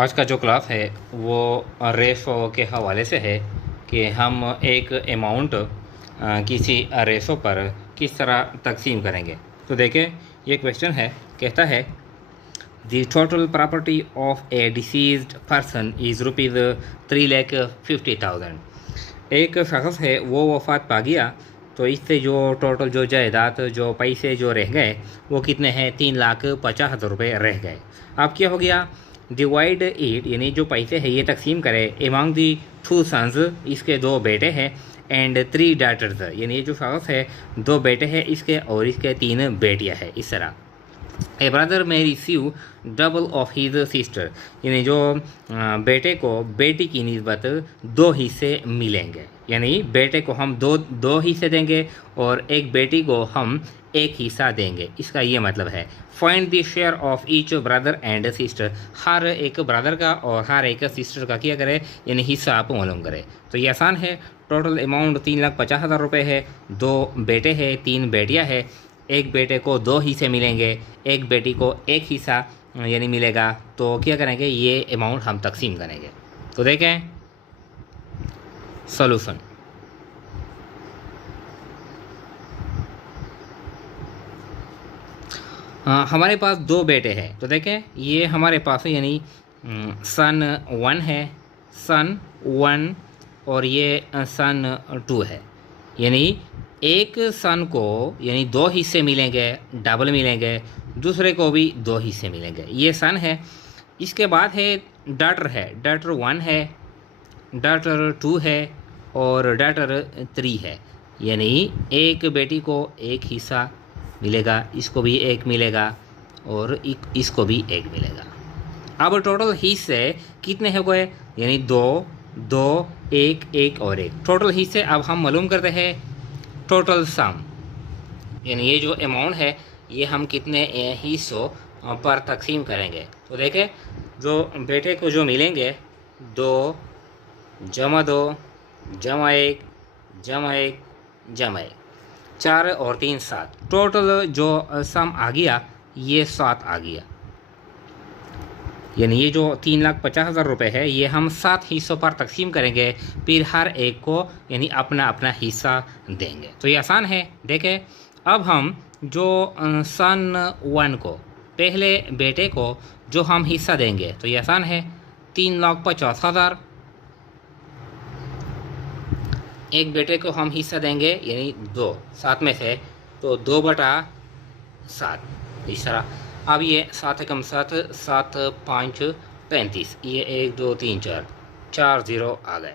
आज का जो क्लास है वो रेशो के हवाले से है कि हम एक अमाउंट किसी रेशो पर किस तरह तकसीम करेंगे। तो देखें, ये क्वेश्चन है, कहता है the total property of A deceased person is rupees 3,50,000। एक शख्स है, वो वफ़ात पा गया, तो इससे जो टोटल जो जायदाद जो पैसे जो रह गए वो कितने हैं, 3,50,000 रुपये रह गए। अब क्या हो गया, डिवाइड इट यानी जो पैसे हैं ये तकसीम करें एमंग दी 2 सन्स, इसके 2 बेटे हैं, एंड 3 डॉटर्स यानी ये जो शख्स है 2 बेटे हैं इसके और इसके 3 बेटियां हैं। इस तरह a brother may receive double of his sister यानी जो बेटे को बेटी की निस्बत 2 हिस्से मिलेंगे, यानी बेटे को हम दो हिस्से देंगे और एक बेटी को हम एक हिस्सा देंगे। इसका ये मतलब है find the share of each brother and sister, हर एक ब्रदर का और हर एक सिस्टर का क्या करें यानी हिस्सा आप मालूम करें। तो ये आसान है। टोटल अमाउंट 3,50,000 रुपये है, 2 बेटे हैं, 3 बेटियां हैं। एक बेटे को 2 हिस्से मिलेंगे, एक बेटी को एक हिस्सा यानी मिलेगा। तो क्या करेंगे, ये अमाउंट हम तकसीम करेंगे। तो देखें सॉल्यूशन। हमारे पास 2 बेटे हैं, तो देखें ये हमारे पास है यानी सन 1 है, सन 1 और ये सन 2 है। यानी एक सन को यानी 2 हिस्से मिलेंगे, डबल मिलेंगे, दूसरे को भी 2 हिस्से मिलेंगे। ये सन है। इसके बाद है डॉटर है, डॉटर 1 है, डॉटर 2 है और डॉटर 3 है। यानी एक बेटी को एक हिस्सा मिलेगा, इसको भी एक मिलेगा और इसको भी एक मिलेगा। अब टोटल हिस्से कितने हो गए, यानी 2, 2, 1, 1 और 1। टोटल हिस्से अब हम मालूम करते हैं टोटल सम, यानी ये जो अमाउंट है ये हम कितने हिस्सों पर तकसीम करेंगे। तो देखें जो बेटे को जो मिलेंगे 2 जमा 2 जमा 1 जमा 1 जमा 1, 4 और 3 7। टोटल जो सम आ गया ये 7 आ गया। यानी ये जो 3,50,000 रुपये है ये हम 7 हिस्सों पर तकसीम करेंगे, फिर हर एक को यानी अपना अपना हिस्सा देंगे। तो ये आसान है। देखें अब हम जो सन 1 को पहले बेटे को जो हम हिस्सा देंगे तो ये आसान है, 3,50,000 एक बेटे को हम हिस्सा देंगे यानी 2 7 में से, तो 2/7 इस तरह। अब ये 7 एकम 7, 7 5 35, ये 1 2 3 4 0 आ गए।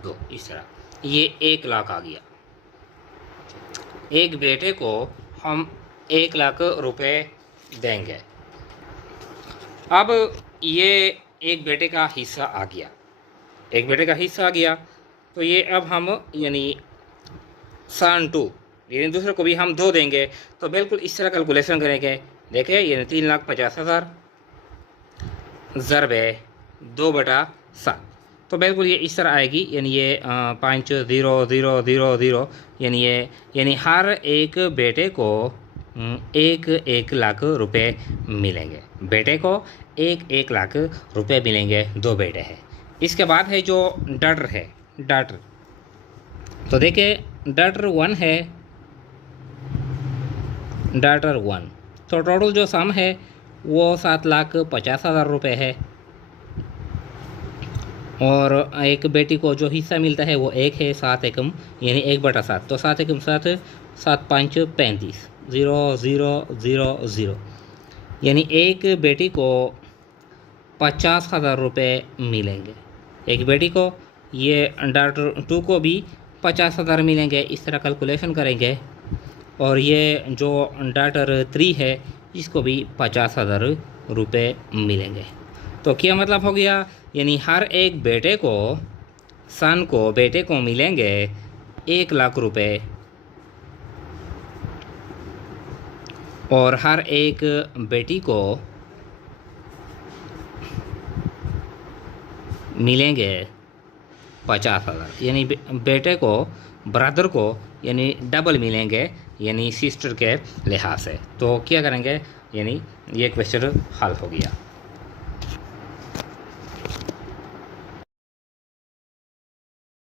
2 इस तरह, ये 1 लाख आ गया। एक बेटे को हम 1 लाख रुपए देंगे। अब ये एक बेटे का हिस्सा आ गया, एक बेटे का हिस्सा आ गया, तो ये अब हम यानी सन 2 यानी दूसरे को भी हम 2 देंगे। तो बिल्कुल इस तरह कैलकुलेशन करेंगे। देखें ये 3,50,000 ज़रबे 2/7, तो बिल्कुल ये इस तरह आएगी। यानी ये 5,0,0,0,0 यानी हर एक बेटे को 1 लाख रुपए मिलेंगे, बेटे को 1 लाख रुपए मिलेंगे, 2 बेटे हैं। इसके बाद है जो डॉटर है, डॉटर, तो देखिए डॉटर 1 है, डॉटर 1, तो टोटल जो सम है वो 7,50,000 रुपये है और एक बेटी को जो हिस्सा मिलता है वो 1 है, 7 एकम यानी 1/7, तो 7 एकम 7, 7 5 35, 0 0 0 0, यानी एक बेटी को 50,000 रुपये मिलेंगे। एक बेटी को, ये डॉटर 2 को भी 50,000 मिलेंगे। इस तरह कैलकुलेशन करेंगे। और ये जो डॉटर 3 है इसको भी 50,000 रुपये मिलेंगे। तो क्या मतलब हो गया, यानी हर एक बेटे को, सन को, बेटे को मिलेंगे 1 लाख रुपए और हर एक बेटी को मिलेंगे 50,000। यानी बेटे को, ब्रदर को यानी डबल मिलेंगे यानी सिस्टर के लिहाज से। तो क्या करेंगे, यानी ये क्वेश्चन हल हो गया।